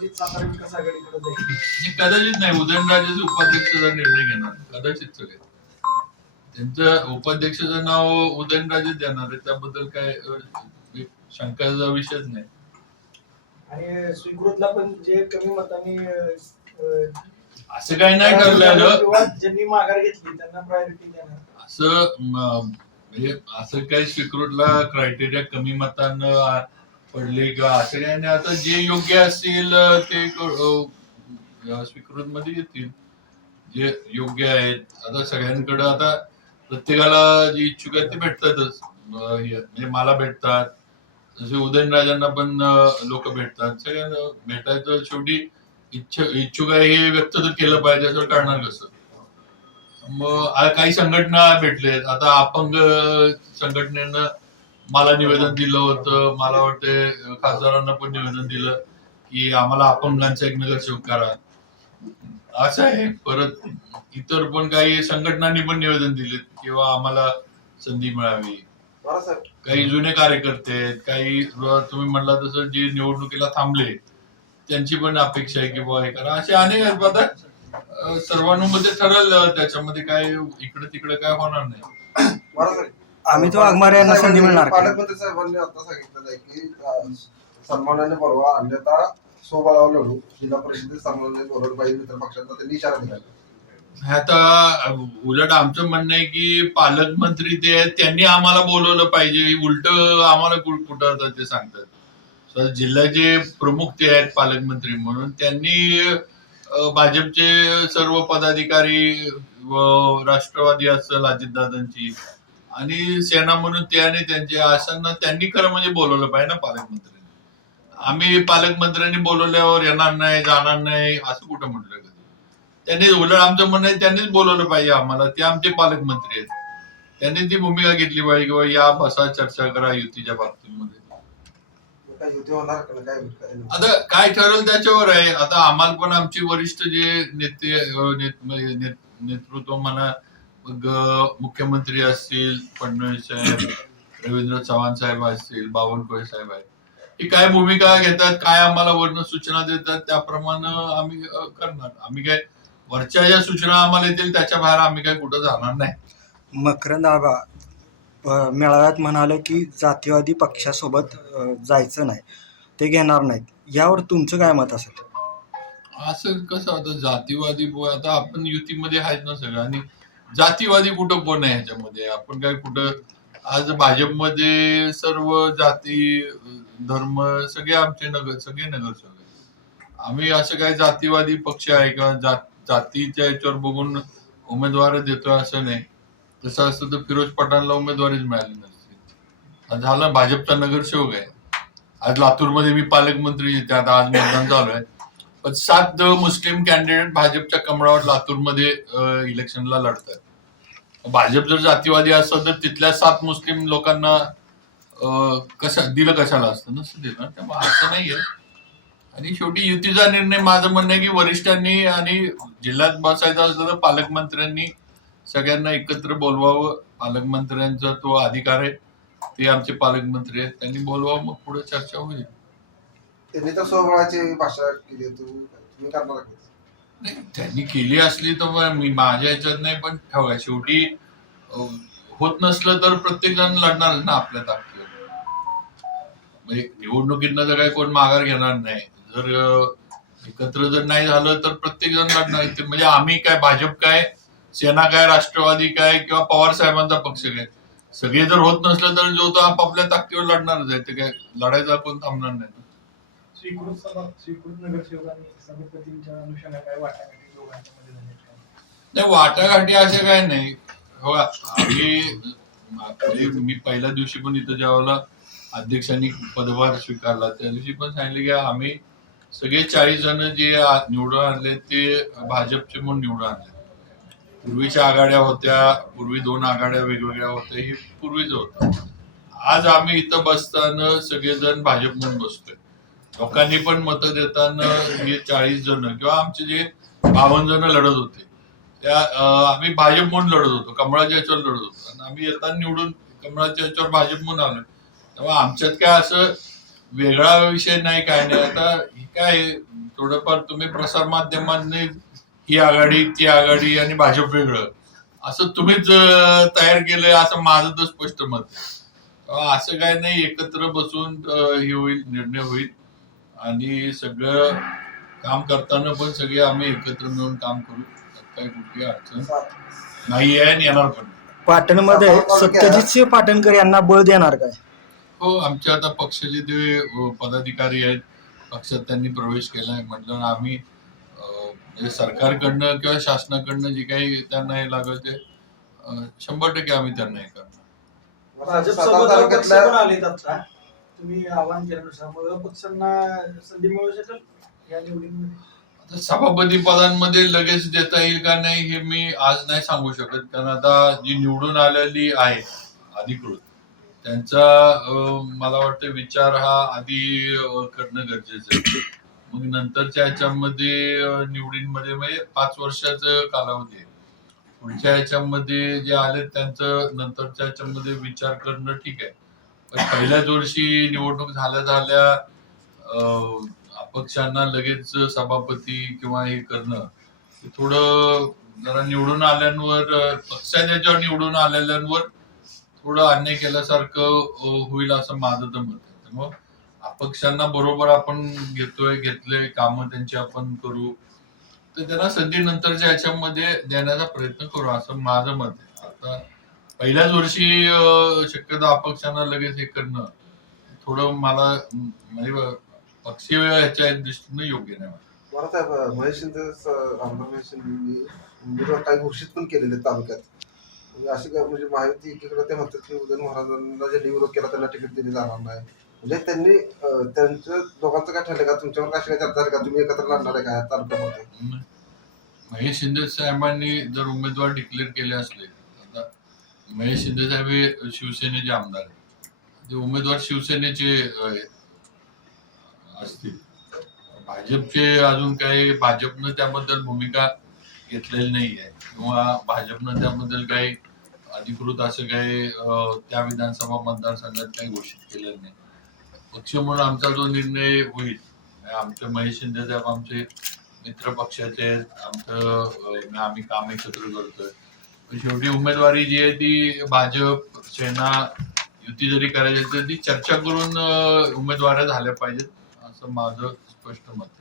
कदाचित सातारा विकास आघाडीकडे जाईल. हे कदाचित नाही, उदयनराजेच उपाध्यक्षाचा निर्णय घेणार, कदाचित सगळे त्यांचं उपाध्यक्षाचं नाव उदयनराजेच देणार आहे, त्याबद्दल काय शंकाचा विषयच नाही. आणि स्वीकृतला पण जे कमी मतांनी असं काही नाही ठरलेलं, ज्यांनी माघार घेतली त्यांना प्रायोरिटी देणार असं म्हणजे असं काही स्वीकृतला क्रायटेरिया कमी मतांना पडले किंवा असं काही नाही. आता जे योग्य असतील ते स्वीकृत मध्ये येतील, जे योग्य आहेत. आता सगळ्यांकडे आता प्रत्येकाला जी इच्छुक आहेत ते भेटतातच, म्हणजे मला भेटतात, जसे उदयनराजांना पण लोक भेटतात, सगळ्यांना भेटायचं. शेवटी इच्छुक आहे हे व्यक्त तर केलं पाहिजे, असं करणार कसं. मग काही संघटना भेटलेत, आता अपंग संघटनेनं मला निवेदन दिलं होतं, मला वाटतं खासदारांना पण निवेदन दिलं की आम्हाला अपंगांचा एक नगरसेवक करा, असं आहे. परत इतर पण काही संघटनांनी पण निवेदन दिलेत किंवा आम्हाला संधी मिळावी. काही जुने कार्यकर्ते आहेत, काही तुम्ही म्हणला तसं जे निवडणुकीला थांबले त्यांची पण अपेक्षा आहे की बाबा हे करा, असे अनेक आहेत. आता सर्वानुमते ठरलं, त्याच्यामध्ये काय इकडे तिकडे काय होणार नाही. आम्ही तो वाघमारे यांना संधी मिळणार. पालकमंत्री साहेबांनी आता सांगितलं आहे की सन्मानाने बोलवा, अन्यथा स्वबळावर लढू. जिल्हा परिषदेत सन्मानाने बोलवलं पाहिजे, मित्र पक्षांना त्यांनी इशारा दिला. आता उलट आमचं म्हणणं आहे की पालकमंत्री ते आहेत, त्यांनी आम्हाला बोलवलं पाहिजे. उलट आम्हाला कुठं ते सांगतात. जिल्ह्याचे प्रमुख ते आहेत पालकमंत्री म्हणून, त्यांनी भाजपचे सर्व पदाधिकारी व राष्ट्रवादी असेल अजितदादांची आणि सेना म्हणून ते आणि त्यांचे आसांना त्यांनी खरं म्हणजे बोलवलं पाहिजे ना पालकमंत्र्यांनी. आम्ही पालकमंत्र्यांनी बोलवल्यावर येणार नाही, जाणार नाही असं कुठं म्हटलं कधी. त्यांनी उलट आमचं म्हणणं आहे त्यांनीच बोलवलं पाहिजे आम्हाला, ते आमचे पालकमंत्री आहेत, त्यांनी ती भूमिका घेतली पाहिजे किंवा या बसा चर्चा करा युतीच्या बाबतीमध्ये. आता काय ठरल त्याच्यावर आहे. आता आम्हाला पण आमची वरिष्ठ जे नेतृत्व म्हणा, मुख्यमंत्री असतील फडणवीस साहेब, रवींद्र चव्हाण साहेब असतील, बावनकुळे साहेब आहेत, ही काय भूमिका घेतात, काय आम्हाला वर्ण सूचना देतात, त्याप्रमाणे आम्ही करणार. आम्ही काय वरच्या ज्या सूचना आम्हाला येतील त्याच्या बाहेर आम्ही काय कुठं जाणार नाही. मकरंद आबा मेळाव्यात म्हणाले की जातीवादी पक्षासोबत जायचं नाही, ते घेणार नाहीत. यावर तुमचं काय मत असेल? असं कसं, आता जातीवादी आता आपण युतीमध्ये आहेत ना सगळं, आणि जातीवादी कुठं कोण आहे ह्याच्यामध्ये? आपण काय कुठं, आज भाजपमध्ये सर्व जाती धर्म सगळे आमचे सगळे नगरसेवक आहेत. आम्ही असं काही जातीवादी पक्ष आहे किंवा जातीच्या याच्यावर बघून उमेदवार देतोय असं नाही. तसं असतं तर फिरोज पठाणला उमेदवारीच मिळाली नसते. झाला भाजपचा नगरसेवक आहे. आज लातूरमध्ये मी पालकमंत्री, त्यात आज मतदान चालू आहे, पण 7 मुस्लिम कॅन्डिडेट भाजपच्या कमळावर लातूरमध्ये इलेक्शनला लढतात. भाजप जर जातीवादी असतं तर तिथल्या 7 मुस्लिम लोकांना कशाला असतं, नसतं दिलं. त्यामुळे असं नाहीये. आणि शेवटी युतीचा निर्णय, माझं म्हणणं आहे की वरिष्ठांनी आणि जिल्ह्यात बसायचं असलं तर पालकमंत्र्यांनी सगळ्यांना एकत्र बोलवावं. पालकमंत्र्यांचा तो अधिकार आहे, ते आमचे पालकमंत्री आहेत, त्यांनी बोलवावं, मग पुढे चर्चा होईल. त्यांनी तर स्वबळाची भाषा केली, तुम्ही करणार नाही, त्यांनी केली असली तर मी माझ्या ह्याच्यात नाही, पण ठेवा शेवटी होत नसलं तर प्रत्येक जण लढणार ना आपल्या ताकदीवर. म्हणजे निवडणुकीतनं तर काही कोण माघार घेणार नाही. जर एकत्र जर नाही झालं तर प्रत्येक जण लढणार. म्हणजे आम्ही काय, भाजप काय, सेना काय, राष्ट्रवादी काय किंवा पवार साहेबांचा पक्ष काय, सगळे जर होत नसलं तर जो तो आपापल्या ताकदीवर लढणारच आहे. ते काय लढायचा कोण थांबणार नाही. स्वीकृत नगरसेवक आणि सभापतींच्या अनुषंगाने काय वाटाघाटी दोघांच्या मध्ये झाल्या? नाही, वाटाघाटी असे काय नाही. हो, आम्ही मी पहिल्या दिवशी पण इथं ज्यावेळेला अध्यक्षांनी पदभार स्वीकारला त्या दिवशी पण सांगितले की आम्ही सगळे 40 जण जे निवडून आणले ते भाजपचे म्हणून निवडून आणले. पूर्वीच्या आघाड्या होत्या, पूर्वी 2 आघाड्या वेगवेगळ्या होत्या, हे पूर्वीच होतं. आज आम्ही इथं बसताना सगळेजण भाजप म्हणून बसतोय. लोकांनी पण मतं देताना हे 40 जण किंवा आमचे जे 52 जण लढत होते त्या आम्ही भाजप म्हणून लढत होतो, कमळाच्या याच्यावर लढत होतो, आणि आम्ही येताना निवडून कमळाच्या याच्यावर भाजप म्हणून आलो. तेव्हा आमच्यात काय असं वेगळा विषय नाही, काय नाही. आता काय थोडंफार तुम्ही प्रसार माध्यमांनी ही आघाडी ती आघाडी आणि भाजप वेगळं असं तुम्हीच तयार केलंय असं माझं तर स्पष्ट मत आहे. असं काय नाही, एकत्र बसून हे होईल, निर्णय होईल आणि सगळं काम करताना पण सगळे आम्ही एकत्र मिळून काम करू. काही कुठली अडचण नाही आहे आणि येणार पण नाही. पाटणमध्ये सत्यजितसिंह पाटणकर यांना बळ देणार काय? हो, आमच्या आता पक्षाचे जे पदाधिकारी आहेत, पक्षात त्यांनी प्रवेश केलाय म्हटलं आम्ही म्हणजे सरकारकडनं किंवा शासनाकडनं जे काही त्यांना हे लागेल ते 100% आम्ही त्यांना हे करणार. भाजपसोबत अपक्ष पण आलेत आता. तुम्ही आवाहन केल्यानुसार मग पक्षांना संधी मिळू शकेल या निवडणुकीमध्ये? आता सभापती पदांमध्ये लगेच देता येईल का नाही हे मी आज नाही सांगू शकत, कारण आता जी निवडून आलेली आहे अधिकृत त्यांचा मला वाटतं विचार हा आधी करणं गरजेचं आहे. मग नंतरच्या ह्याच्यामध्ये निवडींमध्ये म्हणजे 5 वर्षाचं कालावधी आहे. पुढच्या ह्याच्यामध्ये जे आले त्यांचं नंतरच्या ह्याच्यामध्ये विचार करणं ठीक आहे, पण पहिल्याच वर्षी निवडणूक झाल्या अपक्षांना लगेच सभापती किंवा हे करणं थोडं जरा निवडून आल्यांवर पक्षाच्या ज्या निवडून आलेल्यांवर थोडं अन्याय केल्यासारखं होईल असं माझं तर मत आहे. त्यामुळं अपक्षांना बरोबर आपण घेतले कामं त्यांची आपण करू, तर त्यांना संधी नंतरच्या ह्याच्यामध्ये देण्याचा प्रयत्न करू असं माझं मत आहे. आता पहिल्याच वर्षी शक्यतो अपक्षांना लगेच हे करणं थोडं मला म्हणजे पक्षीय ह्याच्या दृष्टीने योग्य नाही. बरं साहेब, महेश शिंदे आमदार महेश शिंदे उमेदवार काही घोषित पण केलेले तालुक्यात, म्हणजे अशी काय म्हणजे माहिती एकीकडे ते म्हणतात की उदयन महाराजांना ज्यांनी विरोध केला त्यांना तिकीट दिली जाणार नाही, म्हणजे त्यांनी त्यांचं दोघांचं काय ठरलं का? तुमच्यावर अशी काय चर्चा आहे का? तुम्ही एकत्र लढणार आहे का तालुक्यामध्ये? महेश शिंदे साहेबांनी जर उमेदवार डिक्लेअर केले असले, आता महेश शिंदे साहेब हे शिवसेनेचे आमदार आहेत, ते उमेदवार शिवसेनेचे असतील. भाजपचे अजून काही भाजपनं त्याबद्दल भूमिका घेतलेली नाही आहे किंवा भाजपनं त्याबद्दल काही अधिकृत असं काही त्या विधानसभा मतदारसंघात काही घोषित केलेलं नाही. पक्ष म्हणून आमचा जो निर्णय होईल, आमचे महेश शिंदे साहेब आमचे मित्र पक्षाचे आहेत, आमचं आम्ही काम एकत्र करतोय, पण शेवटी उमेदवारी जी आहे ती भाजप सेना युती जरी करायची तर ती चर्चा करून उमेदवाऱ्या झाल्या पाहिजेत असं माझं स्पष्ट मत आहे.